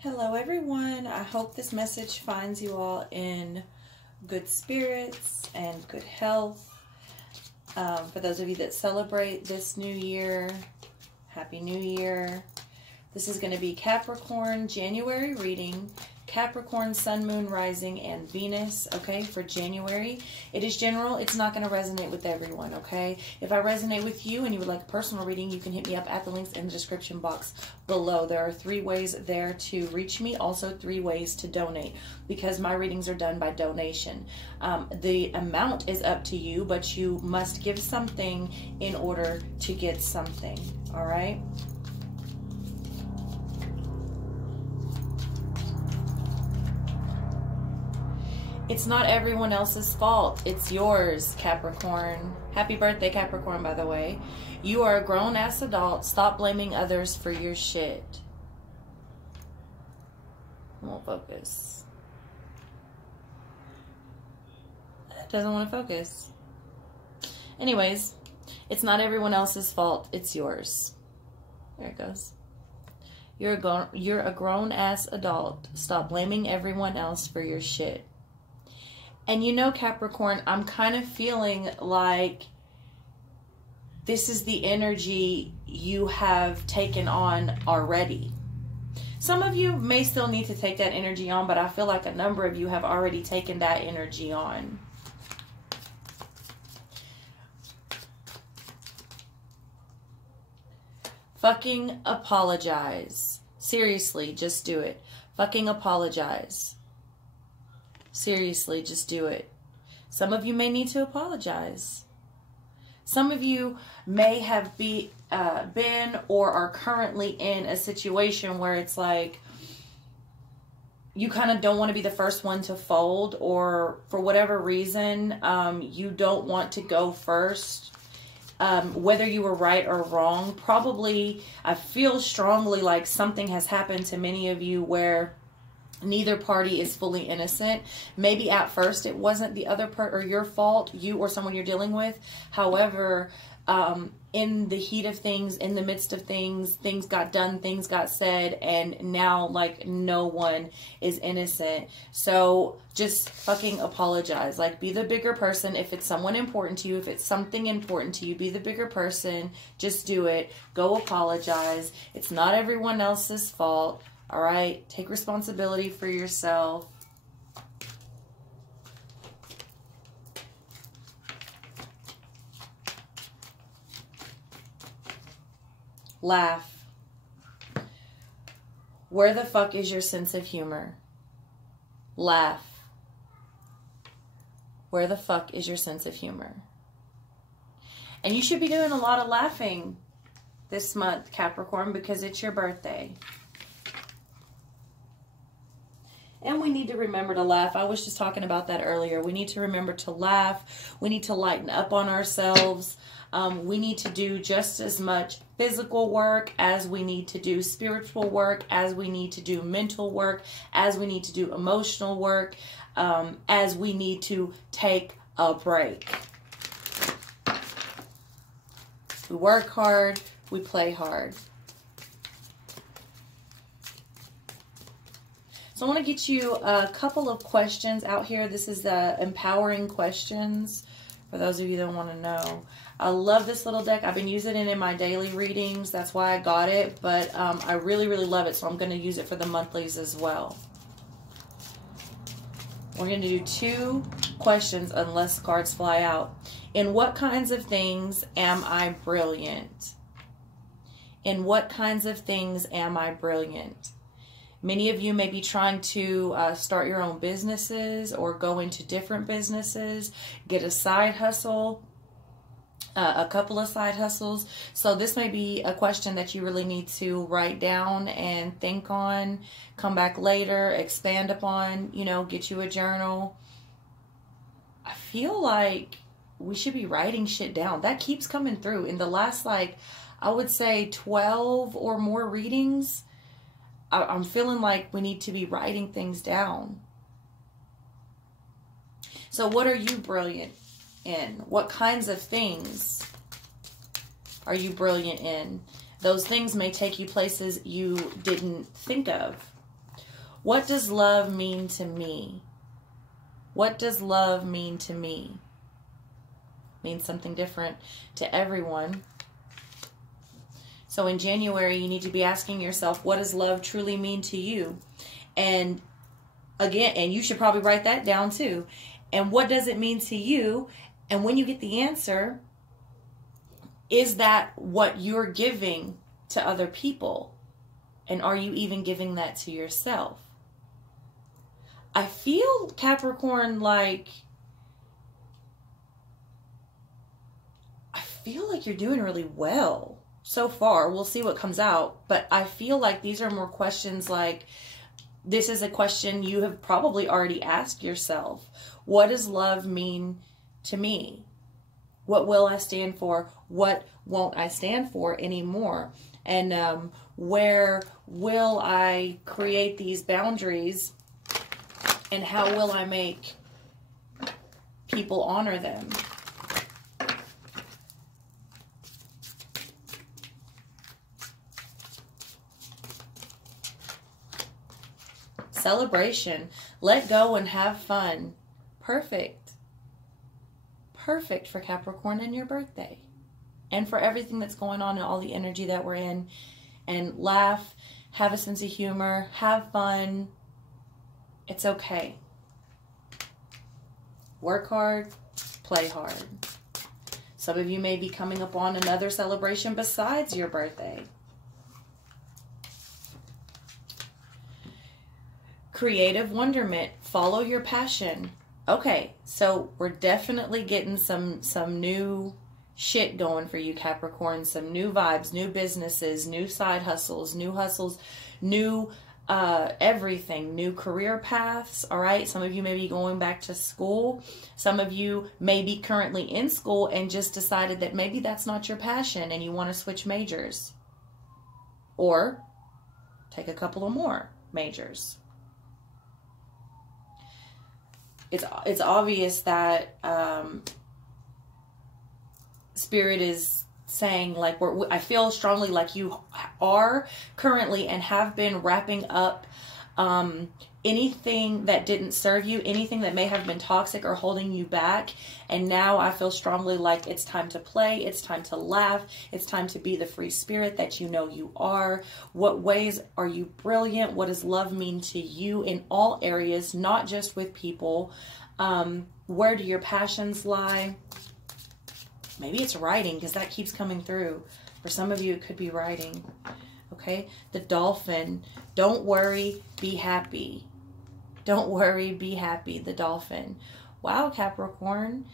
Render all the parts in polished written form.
Hello everyone, I hope this message finds you all in good spirits and good health. For those of you that celebrate this new year, Happy New Year. This is going to be Capricorn January reading. Capricorn, Sun, Moon, Rising, and Venus, okay, for January. It is general. It's not going to resonate with everyone, okay? If I resonate with you and you would like a personal reading, you can hit me up at the links in the description box below. There are 3 ways there to reach me, also 3 ways to donate, because my readings are done by donation. The amount is up to you, but you must give something in order to get something, all right? It's not everyone else's fault. It's yours, Capricorn. Happy birthday, Capricorn, by the way. You are a grown-ass adult. Stop blaming others for your shit. I won't focus. It doesn't want to focus. Anyways, it's not everyone else's fault. It's yours. There it goes. You're a grown-ass adult. Stop blaming everyone else for your shit. And you know, Capricorn, I'm kind of feeling like this is the energy you have taken on already. Some of you may still need to take that energy on, but I feel like a number of you have already taken that energy on. Fucking apologize. Seriously, just do it. Fucking apologize. Seriously, just do it. Some of you may need to apologize. Some of you may have been or are currently in a situation where it's like you kind of don't want to be the first one to fold, or for whatever reason, you don't want to go first. Whether you were right or wrong, probably I feel strongly like something has happened to many of you where neither party is fully innocent. Maybe at first it wasn't the other part or your fault, you or someone you're dealing with. However, in the heat of things, in the midst of things, things got done, things got said, and now like no one is innocent. So just fucking apologize. Like, be the bigger person. If it's someone important to you, if it's something important to you, be the bigger person. Just do it. Go apologize. It's not everyone else's fault. All right, take responsibility for yourself. Laugh. Where the fuck is your sense of humor? Laugh. Where the fuck is your sense of humor? And you should be doing a lot of laughing this month, Capricorn, because it's your birthday. And we need to remember to laugh. I was just talking about that earlier. We need to remember to laugh. We need to lighten up on ourselves. We need to do just as much physical work as we need to do spiritual work, as we need to do mental work, as we need to do emotional work, as we need to take a break. We work hard. We play hard. So I want to get you a couple of questions out here. This is the empowering questions for those of you that want to know. I love this little deck. I've been using it in my daily readings. That's why I got it. But I really, really love it. So I'm going to use it for the monthlies as well. We're going to do 2 questions unless cards fly out. In what kinds of things am I brilliant? In what kinds of things am I brilliant? Many of you may be trying to start your own businesses or go into different businesses, get a side hustle, a couple of side hustles. So this may be a question that you really need to write down and think on, come back later, expand upon, you know, get you a journal. I feel like we should be writing shit down. That keeps coming through. In the last, like, I would say 12 or more readings, I'm feeling like we need to be writing things down. So what are you brilliant in? What kinds of things are you brilliant in? Those things may take you places you didn't think of. What does love mean to me? What does love mean to me? Means something different to everyone. So in January, you need to be asking yourself, what does love truly mean to you? And again, and you should probably write that down too. And what does it mean to you? And when you get the answer, is that what you're giving to other people? And are you even giving that to yourself? I feel, Capricorn, like, I feel like you're doing really well so far. We'll see what comes out. But I feel like these are more questions like, this is a question you have probably already asked yourself. What does love mean to me? What will I stand for? What won't I stand for anymore? And where will I create these boundaries? And how will I make people honor them? Celebration. Let go and have fun. Perfect. Perfect for Capricorn and your birthday. And for everything that's going on and all the energy that we're in. And laugh, have a sense of humor, have fun. It's okay. Work hard, play hard. Some of you may be coming up on another celebration besides your birthday. Creative wonderment. Follow your passion. Okay, so we're definitely getting some new shit going for you, Capricorn. Some new vibes, new businesses, new side hustles, new everything, new career paths. All right, some of you may be going back to school. Some of you may be currently in school and just decided that maybe that's not your passion and you want to switch majors. Or take a couple of more majors. It's obvious that Spirit is saying, like, I feel strongly like you are currently and have been wrapping up anything that didn't serve you, anything that may have been toxic or holding you back. And now I feel strongly like it's time to play, it's time to laugh, it's time to be the free spirit that you know you are. What ways are you brilliant? What does love mean to you in all areas, not just with people? Where do your passions lie? Maybe it's writing, because that keeps coming through. For some of you, it could be writing. Okay? The dolphin. Don't worry, be happy. Don't worry, be happy. The dolphin. Wow, Capricorn.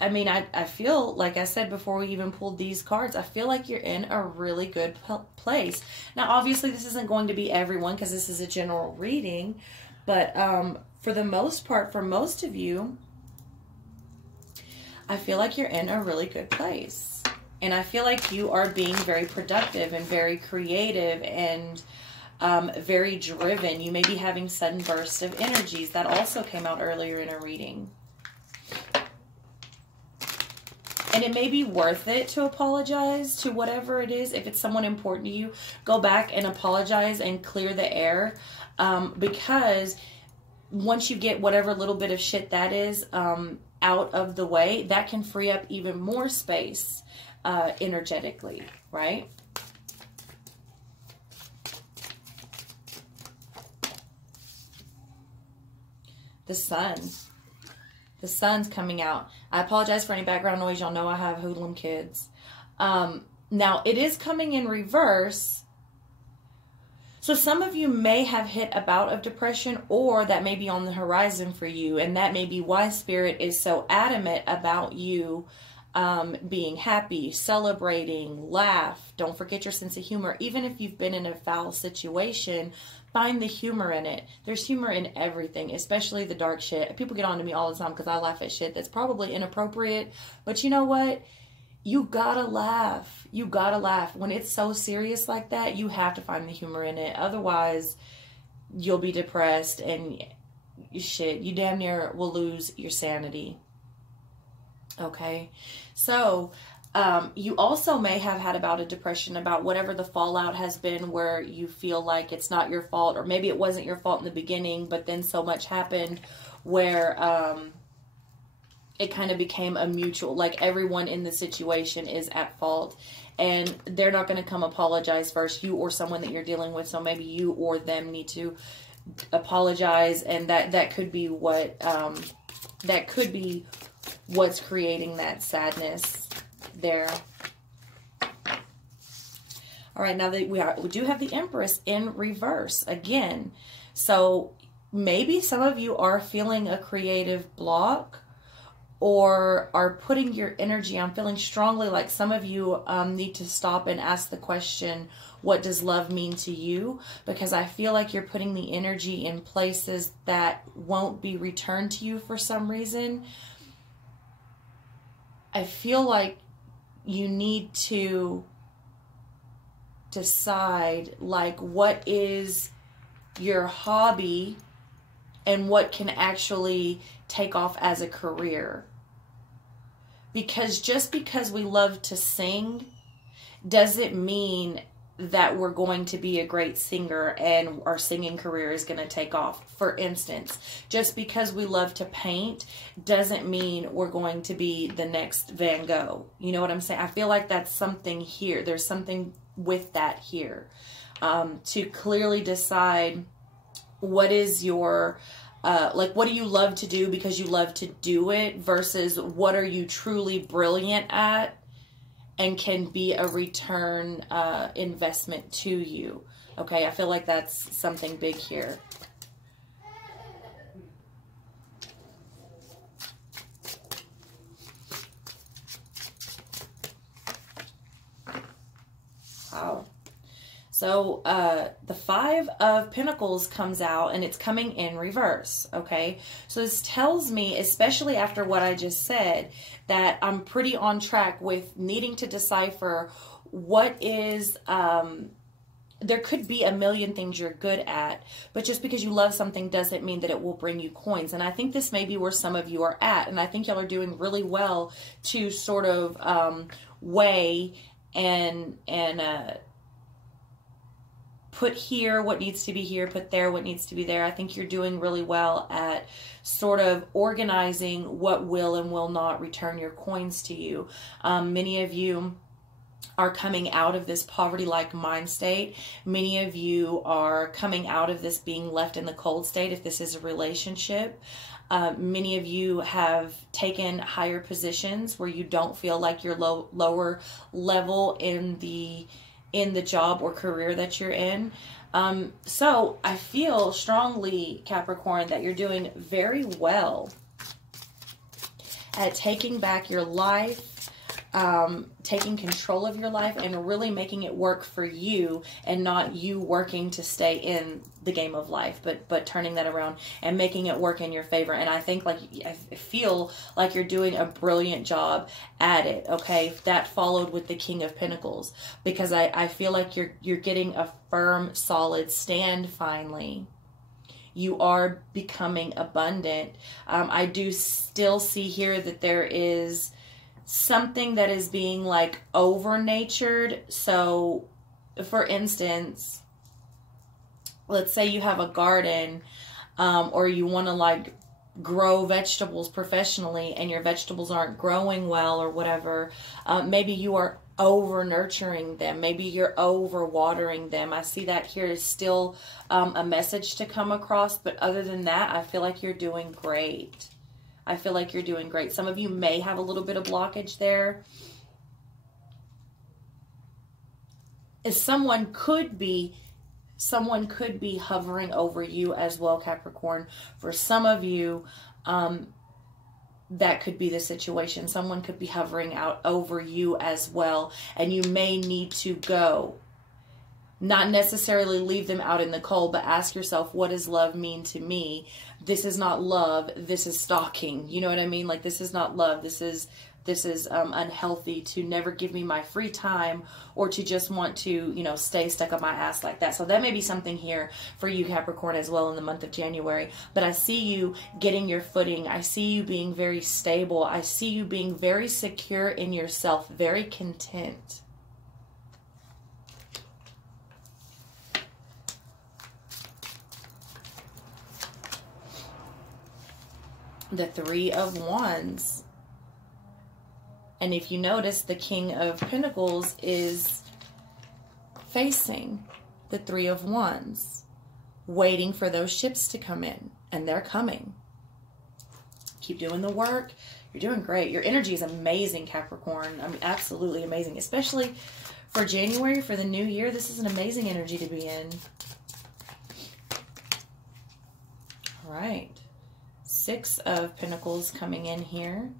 I mean, I feel, like I said before we even pulled these cards, I feel like you're in a really good place. Now, obviously, this isn't going to be everyone, because this is a general reading. But for the most part, for most of you, I feel like you're in a really good place. And I feel like you are being very productive and very creative and very driven. You may be having sudden bursts of energies. That also came out earlier in a reading. And it may be worth it to apologize to whatever it is. If it's someone important to you, go back and apologize and clear the air. Because once you get whatever little bit of shit that is out of the way, that can free up even more space energetically, right? The sun. The sun's coming out. I apologize for any background noise. Y'all know I have hoodlum kids. Now, it is coming in reverse. So some of you may have hit a bout of depression, or that may be on the horizon for you. And that may be why Spirit is so adamant about you being happy, celebrating, laugh. Don't forget your sense of humor. Even if you've been in a foul situation, find the humor in it. There's humor in everything, especially the dark shit. People get on to me all the time because I laugh at shit that's probably inappropriate. But you know what? You gotta laugh. You gotta laugh. When it's so serious like that, you have to find the humor in it. Otherwise, you'll be depressed and shit, you damn near will lose your sanity. Okay? So, You also may have had about a depression about whatever the fallout has been, where you feel like it's not your fault, or maybe it wasn't your fault in the beginning, but then so much happened where it kind of became a mutual, like everyone in the situation is at fault, and they're not going to come apologize first, you or someone that you're dealing with. So maybe you or them need to apologize, and that could be what what's creating that sadness there. All right, now that we do have the Empress in reverse again. So maybe some of you are feeling a creative block, or are putting your energy, I'm feeling strongly like some of you need to stop and ask the question, what does love mean to you? Because I feel like you're putting the energy in places that won't be returned to you for some reason. I feel like you need to decide, like, what is your hobby and what can actually take off as a career. Because just because we love to sing doesn't mean that we're going to be a great singer and our singing career is going to take off. For instance, just because we love to paint doesn't mean we're going to be the next Van Gogh. You know what I'm saying? I feel like that's something here. There's something with that here. To clearly decide what is your like, what do you love to do because you love to do it, versus what are you truly brilliant at and can be a return investment to you. Okay, I feel like that's something big here. Wow. So the Five of Pentacles comes out, and it's coming in reverse, okay? So this tells me, especially after what I just said, that I'm pretty on track with needing to decipher what is, there could be a million things you're good at, but just because you love something doesn't mean that it will bring you coins. And I think this may be where some of you are at, and I think y'all are doing really well to sort of weigh and put here what needs to be here, put there what needs to be there. I think you're doing really well at sort of organizing what will and will not return your coins to you. Many of you are coming out of this poverty-like mind state. Many of you are coming out of this being left in the cold state if this is a relationship. Many of you have taken higher positions where you don't feel like you're lower level in the job or career that you're in. So I feel strongly, Capricorn, that you're doing very well at taking back your life, taking control of your life, and really making it work for you, and not you working to stay in the game of life, but turning that around and making it work in your favor. And I think, like, I feel like you're doing a brilliant job at it. Okay, that followed with the King of Pentacles, because I feel like you're getting a firm, solid stand finally. You are becoming abundant. I do still see here that there is something that is being like over-natured. So for instance, let's say you have a garden, or you want to like grow vegetables professionally and your vegetables aren't growing well or whatever. Maybe you are over nurturing them. Maybe you're over watering them. I see that here is still a message to come across. But other than that, I feel like you're doing great. I feel like you're doing great. Some of you may have a little bit of blockage there. Someone could be hovering over you as well, Capricorn. For some of you, that could be the situation. Someone could be hovering out over you as well, and you may need to go. Not necessarily leave them out in the cold, but ask yourself, what does love mean to me? This is not love. This is stalking. You know what I mean? Like, this is not love. This is this is unhealthy to never give me my free time, or to just want to, you know, stay stuck up my ass like that. So that may be something here for you, Capricorn, as well in the month of January. But I see you getting your footing. I see you being very stable. I see you being very secure in yourself, very content. The Three of Wands. And if you notice, the King of Pentacles is facing the Three of Wands, waiting for those ships to come in. And they're coming. Keep doing the work. You're doing great. Your energy is amazing, Capricorn. I mean, absolutely amazing. Especially for January, for the new year. This is an amazing energy to be in. All right. Six of Pentacles coming in here.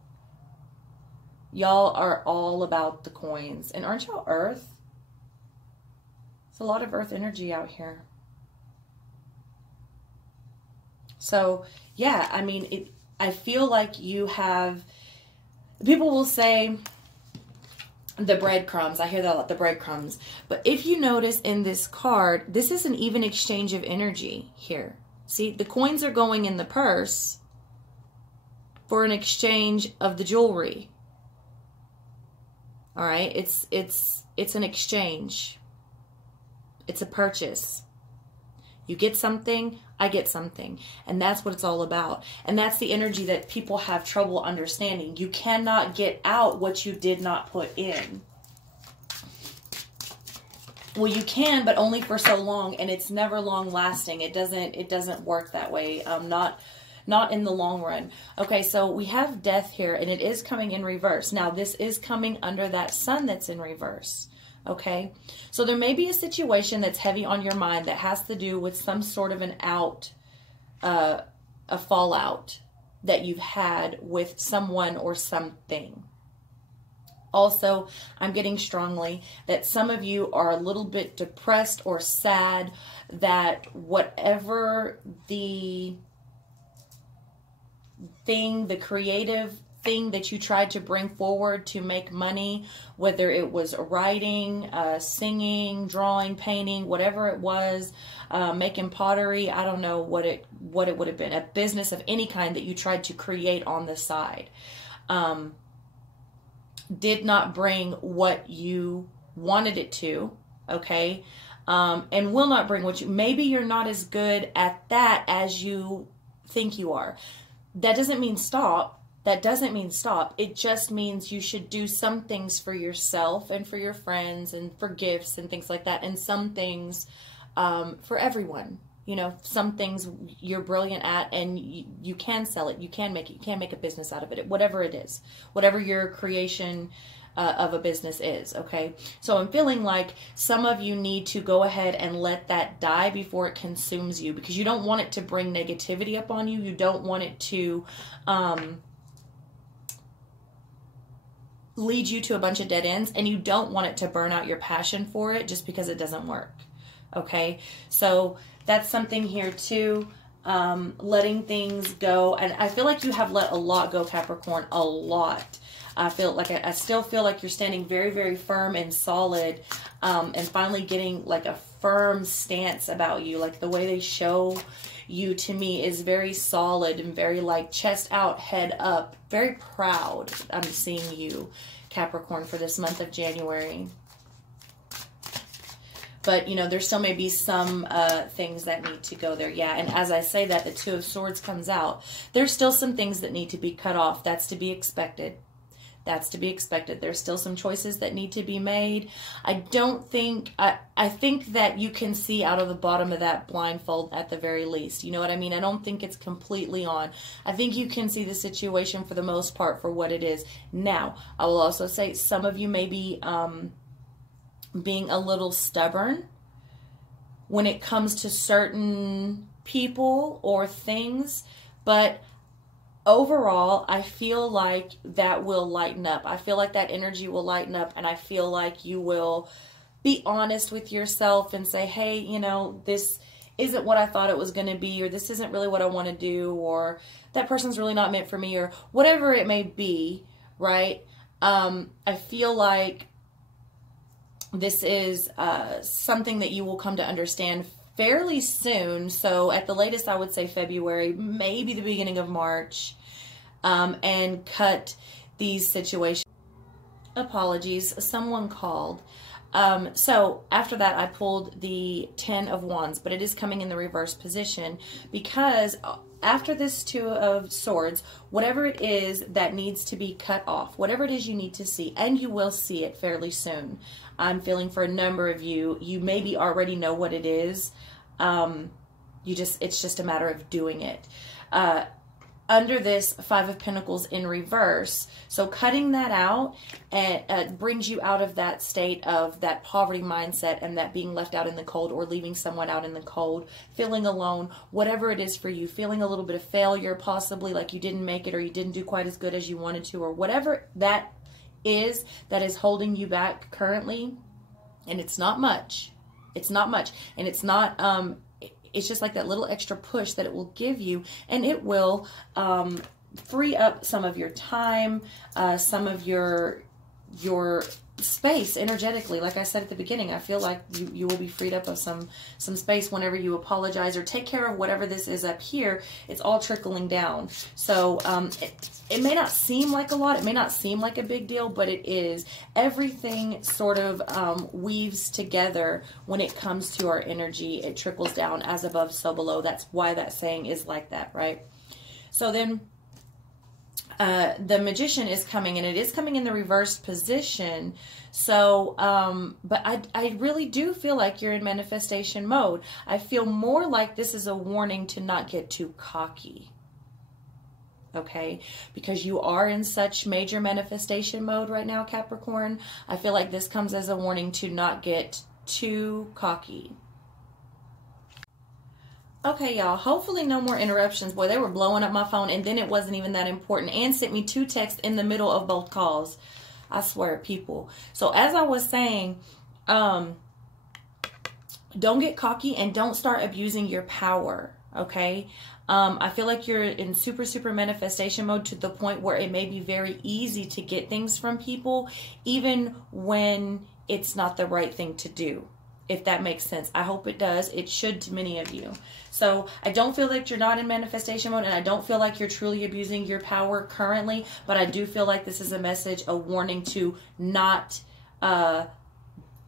Y'all are all about the coins. And aren't y'all Earth? It's a lot of Earth energy out here. So, yeah, I mean, I feel like you have... People will say the breadcrumbs. I hear that a lot, the breadcrumbs. But if you notice in this card, this is an even exchange of energy here. See, the coins are going in the purse for an exchange of the jewelry. All right, it's an exchange. It's a purchase. You get something, I get something. And that's what it's all about. And that's the energy that people have trouble understanding. You cannot get out what you did not put in. Well, you can, but only for so long, and it's never long lasting. It doesn't work that way. Not in the long run. Okay, so we have death here, and it is coming in reverse. Now, this is coming under that sun that's in reverse. Okay, so there may be a situation that's heavy on your mind that has to do with some sort of a fallout that you've had with someone or something. Also, I'm getting strongly that some of you are a little bit depressed or sad that whatever the creative thing that you tried to bring forward to make money, whether it was writing, singing, drawing, painting, whatever it was, making pottery, I don't know what it would have been, a business of any kind that you tried to create on the side, did not bring what you wanted it to, okay, and will not bring what you, maybe you're not as good at that as you think you are. That doesn't mean stop. That doesn't mean stop. It just means you should do some things for yourself and for your friends and for gifts and things like that. And some things for everyone. You know, some things you're brilliant at and you can sell it. You can make it. You can make a business out of it. Whatever it is. Whatever your creation of a business is, okay? So I'm feeling like some of you need to go ahead and let that die before it consumes you, because you don't want it to bring negativity up on you. You don't want it to lead you to a bunch of dead ends, and you don't want it to burn out your passion for it just because it doesn't work, okay? So that's something here too. Letting things go. And I feel like you have let a lot go, Capricorn, a lot. I feel like I still feel like you're standing very, very firm and solid, and finally getting like a firm stance about you. Like the way they show you to me is very solid and very like chest out, head up, very proud. I'm seeing you, Capricorn, for this month of January. But, you know, there still may be some things that need to go there. Yeah, and as I say that, the Two of Swords comes out. There's still some things that need to be cut off. That's to be expected. That's to be expected. There's still some choices that need to be made. I don't think, I think that you can see out of the bottom of that blindfold at the very least. You know what I mean? I don't think it's completely on. I think you can see the situation for the most part for what it is. Now, I will also say some of you may be being a little stubborn when it comes to certain people or things, but overall, I feel like that will lighten up. I feel like that energy will lighten up, and I feel like you will be honest with yourself and say, hey, you know, this isn't what I thought it was going to be, or this isn't really what I want to do, or that person's really not meant for me, or whatever it may be, right? I feel like this is something that you will come to understand fairly soon. So at the latest, I would say February, maybe the beginning of March, and cut these situations. Apologies, someone called. So after that, I pulled the 10 of Wands, but it is coming in the reverse position because after this 2 of Swords, whatever it is that needs to be cut off, whatever it is you need to see, and you will see it fairly soon. I'm feeling for a number of you, you maybe already know what it is. It's just a matter of doing it. Under this 5 of Pentacles in reverse, so cutting that out and brings you out of that state of that poverty mindset and that being left out in the cold or leaving someone out in the cold, feeling alone, whatever it is for you, feeling a little bit of failure, possibly like you didn't make it or you didn't do quite as good as you wanted to, or whatever that is holding you back currently. And it's not much. It's not much. And it's not, it's just like that little extra push that it will give you, and it will free up some of your time, some of your space energetically. Like I said at the beginning, I feel like you will be freed up of some space whenever you apologize or take care of whatever this is up here. It's all trickling down. So it may not seem like a lot, it may not seem like a big deal, but it is. Everything sort of weaves together when it comes to our energy. It trickles down, as above, so below. That's why that saying is like that, right? So then the Magician is coming, and it is coming in the reverse position. So, but I really do feel like you're in manifestation mode. I feel more like this is a warning to not get too cocky. Okay, because you are in such major manifestation mode right now, Capricorn. I feel like this comes as a warning to not get too cocky. Okay, y'all, hopefully no more interruptions. Boy, they were blowing up my phone, and then it wasn't even that important, and sent me 2 texts in the middle of both calls. I swear, people. So as I was saying, don't get cocky and don't start abusing your power, okay? I feel like you're in super manifestation mode to the point where it may be very easy to get things from people, even when it's not the right thing to do, if that makes sense. I hope it does. It should to many of you. So I don't feel like you're not in manifestation mode, and I don't feel like you're truly abusing your power currently, but I do feel like this is a message, a warning to not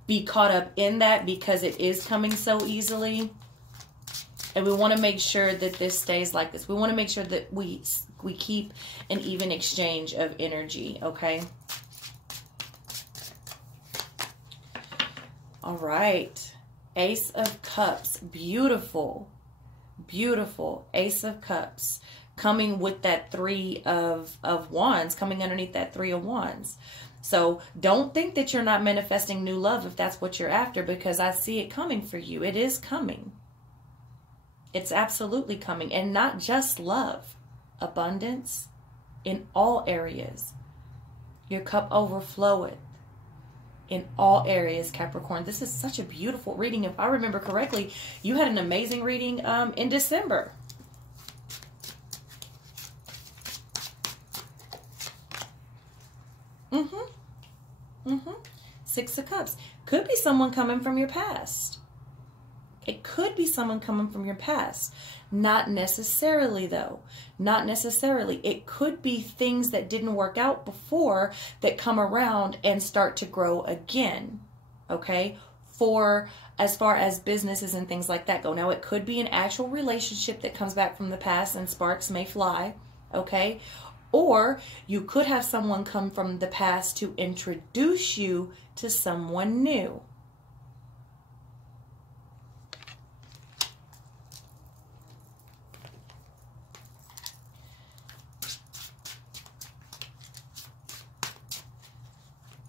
be caught up in that, because it is coming so easily. And we want to make sure that this stays like this. We want to make sure that we keep an even exchange of energy, okay? All right. Ace of Cups. Beautiful. Beautiful. Ace of Cups. Coming with that 3 of Wands. Coming underneath that 3 of Wands. So don't think that you're not manifesting new love if that's what you're after, because I see it coming for you. It is coming. It's absolutely coming. And not just love. Abundance in all areas. Your cup overfloweth in all areas, Capricorn. This is such a beautiful reading. If I remember correctly, you had an amazing reading in December. Six of Cups. Could be someone coming from your past. It could be someone coming from your past. Not necessarily, though. Not necessarily. It could be things that didn't work out before that come around and start to grow again. Okay? For as far as businesses and things like that go. Now, it could be an actual relationship that comes back from the past and sparks may fly. Okay? Or you could have someone come from the past to introduce you to someone new.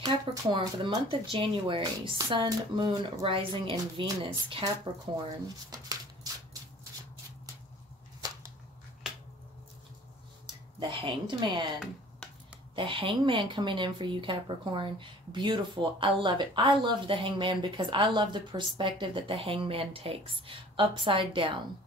Capricorn, for the month of January, Sun, Moon, Rising, and Venus. Capricorn. The Hanged Man. The Hangman coming in for you, Capricorn. Beautiful. I love it. I loved the Hangman because I love the perspective that the Hangman takes. Upside down.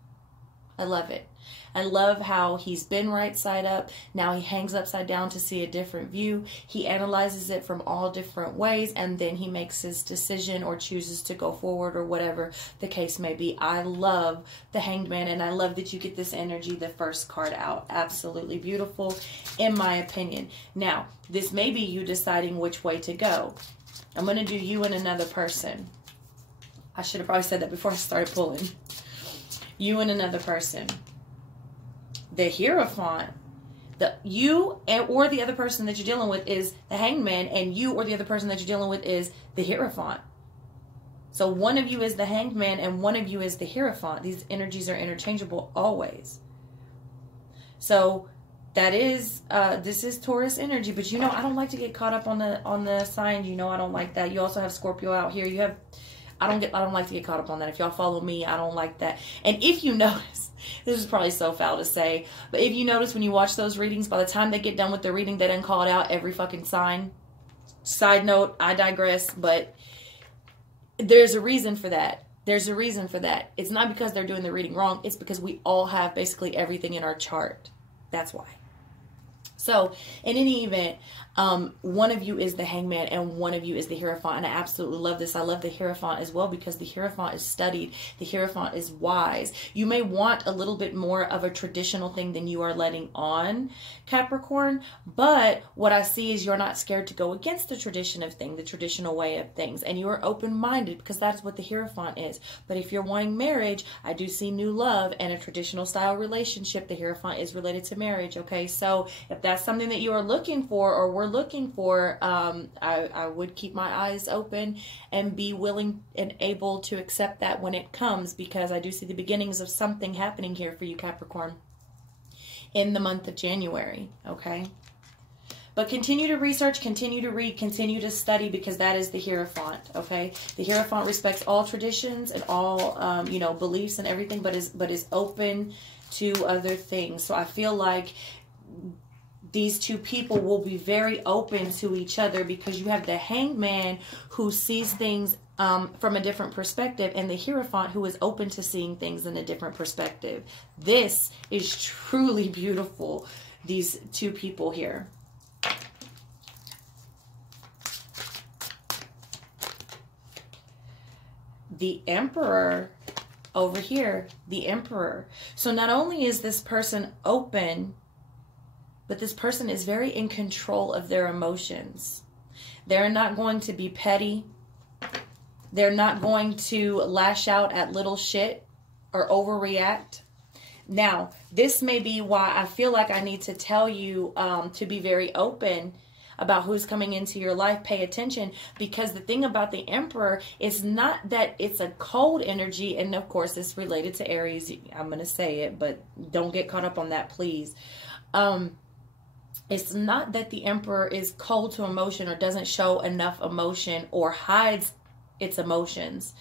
I love it. I love how he's been right side up. Now he hangs upside down to see a different view. He analyzes it from all different ways, and then he makes his decision or chooses to go forward or whatever the case may be. I love the Hanged Man, and I love that you get this energy, the first card out. Absolutely beautiful, in my opinion. Now, this may be you deciding which way to go. I'm going to do you and another person. I should have probably said that before I started pulling. You and another person. The Hierophant, you or the other person that you're dealing with is the Hanged Man, and you or the other person that you're dealing with is the Hierophant. So one of you is the Hanged Man and one of you is the Hierophant. These energies are interchangeable always. So that is, this is Taurus energy, but you know, I don't like to get caught up on the signs. You know, I don't like that. You also have Scorpio out here. You have, I don't like to get caught up on that. If y'all follow me, I don't like that. And if you notice, this is probably so foul to say, but if you notice when you watch those readings, by the time they get done with the reading, they done called out every fucking sign. Side note, I digress, but there's a reason for that. There's a reason for that. It's not because they're doing the reading wrong. It's because we all have basically everything in our chart. That's why. So, in any event, one of you is the Hangman and one of you is the Hierophant. And I absolutely love this. I love the Hierophant as well because the Hierophant is studied. The Hierophant is wise. You may want a little bit more of a traditional thing than you are letting on, Capricorn. But what I see is you're not scared to go against the tradition of things, the traditional way of things. And you are open-minded because that is what the Hierophant is. But if you're wanting marriage, I do see new love and a traditional style relationship. The Hierophant is related to marriage, okay? So if that's something that you are looking for or we're looking for, I would keep my eyes open and be willing and able to accept that when it comes, because I do see the beginnings of something happening here for you, Capricorn, in the month of January, okay? But continue to research, continue to read, continue to study, because that is the Hierophant, okay? The Hierophant respects all traditions and all, you know, beliefs and everything, but is open to other things. So I feel like these two people will be very open to each other because you have the Hanged Man who sees things from a different perspective and the Hierophant who is open to seeing things in a different perspective. This is truly beautiful, these two people here. The Emperor over here, the Emperor. So not only is this person open, but this person is very in control of their emotions. They're not going to be petty. They're not going to lash out at little shit or overreact. Now, this may be why I feel like I need to tell you to be very open about who's coming into your life. Pay attention, because the thing about the Emperor is not that it's a cold energy, and of course it's related to Aries. I'm going to say it, but don't get caught up on that, please. It's not that the Emperor is cold to emotion or doesn't show enough emotion or hides its emotions.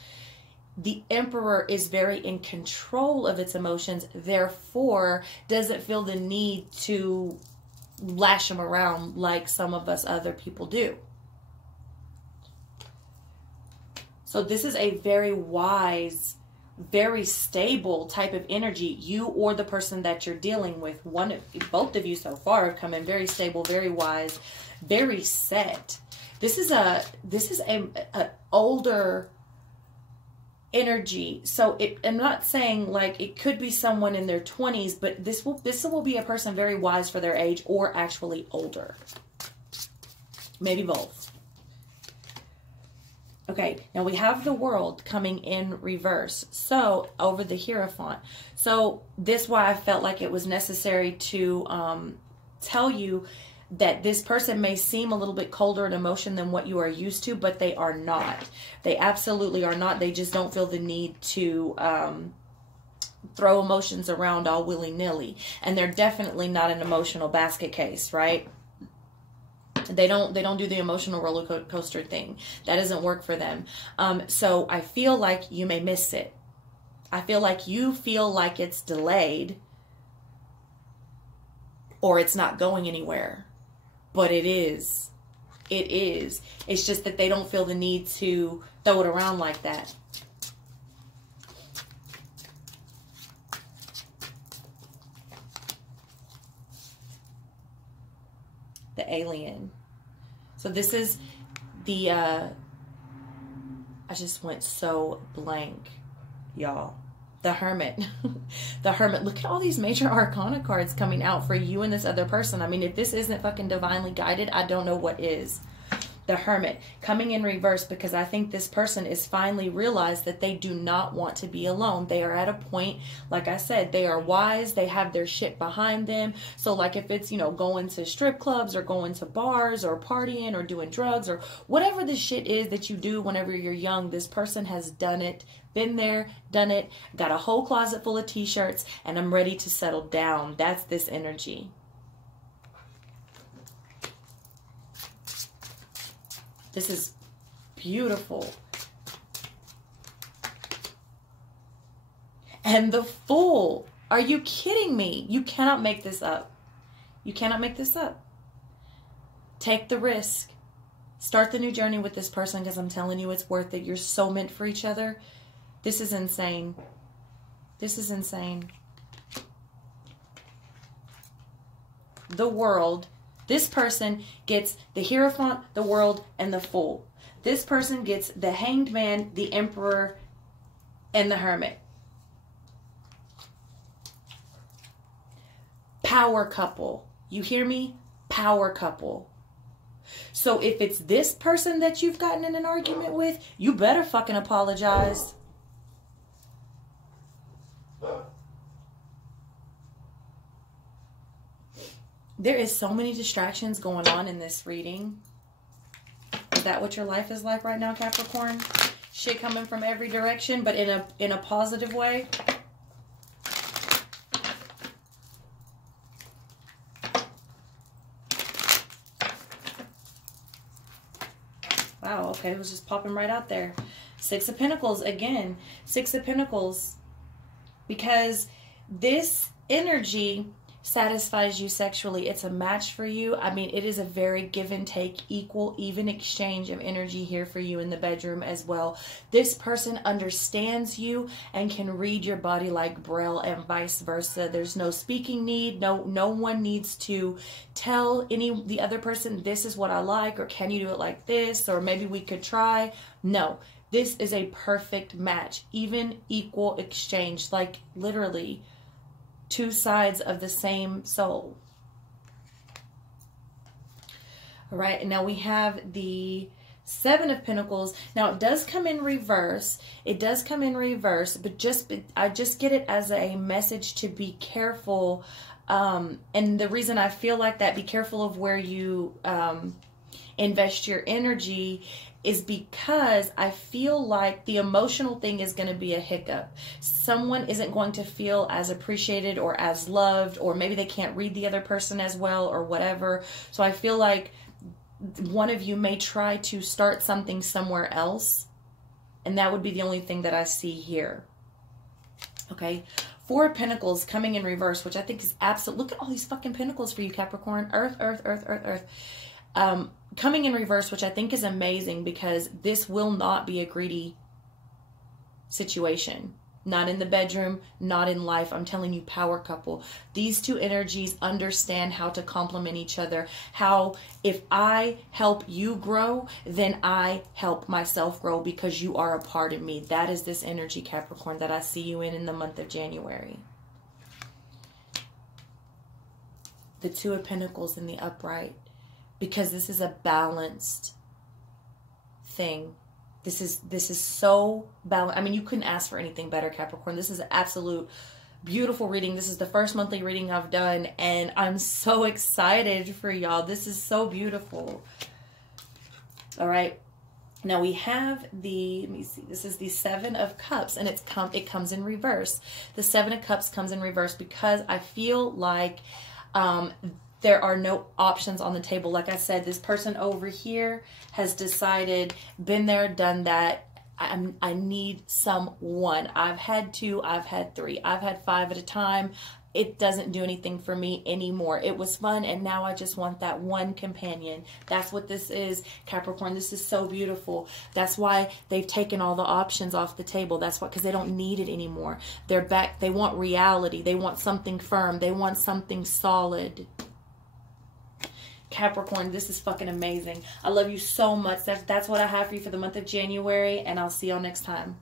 The Emperor is very in control of its emotions, therefore doesn't feel the need to lash them around like some of us other people do. So this is a very wise, very stable type of energy. You or the person that you're dealing with, both of you so far have come in very stable, very wise, very set. This is a older energy. So I'm not saying like it could be someone in their 20s, but this will be a person very wise for their age, or actually older. Maybe both. Okay, now we have the World coming in reverse, so over the Hierophant. So this is why I felt like it was necessary to tell you that this person may seem a little bit colder in emotion than what you are used to, but they are not. They absolutely are not. They just don't feel the need to throw emotions around all willy-nilly. And they're definitely not an emotional basket case, right? They don't do the emotional roller coaster thing. That doesn't work for them. So I feel like you may miss it. I feel like you feel like it's delayed or it's not going anywhere. But it is. It is. It's just that they don't feel the need to throw it around like that. the alien. So this is the, I just went so blank, y'all. The Hermit. The Hermit. Look at all these major arcana cards coming out for you and this other person. I mean, if this isn't fucking divinely guided, I don't know what is. The Hermit coming in reverse, because I think this person is finally realized that they do not want to be alone. They are at a point, like I said, they are wise. They have their shit behind them. So like if it's, you know, going to strip clubs or going to bars or partying or doing drugs or whatever the shit is that you do whenever you're young, this person has done it, been there, done it, got a whole closet full of t-shirts, and I'm ready to settle down. That's this energy. This is beautiful. And the Fool. Are you kidding me? You cannot make this up. You cannot make this up. Take the risk. Start the new journey with this person, because I'm telling you, it's worth it. You're so meant for each other. This is insane. This is insane. The World. This person gets the Hierophant, the World, and the Fool. This person gets the Hanged Man, the Emperor, and the Hermit. Power couple. You hear me? Power couple. So if it's this person that you've gotten in an argument with, you better fucking apologize. There is so many distractions going on in this reading. Is that what your life is like right now, Capricorn? Shit coming from every direction, but in a positive way. Wow, okay, it was just popping right out there. Six of Pentacles, again. Six of Pentacles. Because this energy satisfies you sexually. It's a match for you. I mean, it is a very give and take, equal, even exchange of energy here for you in the bedroom as well. This person understands you and can read your body like Braille, and vice versa. There's no speaking need. No one needs to tell the other person, this is what I like, or can you do it like this, or maybe we could try. No, this is a perfect match. Even equal exchange, like literally two sides of the same soul. All right, and now we have the Seven of Pentacles. Now it does come in reverse. It does come in reverse, but I just get it as a message to be careful. And the reason I feel like that, be careful of where you invest your energy, is because I feel like the emotional thing is going to be a hiccup. Someone isn't going to feel as appreciated or as loved, or maybe they can't read the other person as well, or whatever. So I feel like one of you may try to start something somewhere else, and that would be the only thing that I see here. Okay, Four of Pentacles coming in reverse, which I think is absolute. Look at all these fucking pentacles for you, Capricorn. Earth, earth, earth, earth, earth. Coming in reverse, which I think is amazing, because this will not be a greedy situation. Not in the bedroom, not in life. I'm telling you, power couple. These two energies understand how to complement each other. How if I help you grow, then I help myself grow, because you are a part of me. That is this energy, Capricorn, that I see you in the month of January. The Two of Pentacles in the upright. Because this is a balanced thing. This is so balanced. I mean, you couldn't ask for anything better, Capricorn. This is an absolute beautiful reading. This is the first monthly reading I've done, and I'm so excited for y'all. This is so beautiful. All right. Now we have the, let me see, this is the Seven of Cups, and it comes in reverse. The Seven of Cups comes in reverse because I feel like there are no options on the table. Like I said, this person over here has decided, been there, done that. I need someone. I've had two, I've had three, I've had five at a time. It doesn't do anything for me anymore. It was fun, and now I just want that one companion. That's what this is, Capricorn. This is so beautiful. That's why they've taken all the options off the table. That's why, because they don't need it anymore. They're back. They want reality. They want something firm. They want something solid. Capricorn, this is fucking amazing. I love you so much. That's what I have for you for the month of January, and I'll see y'all next time.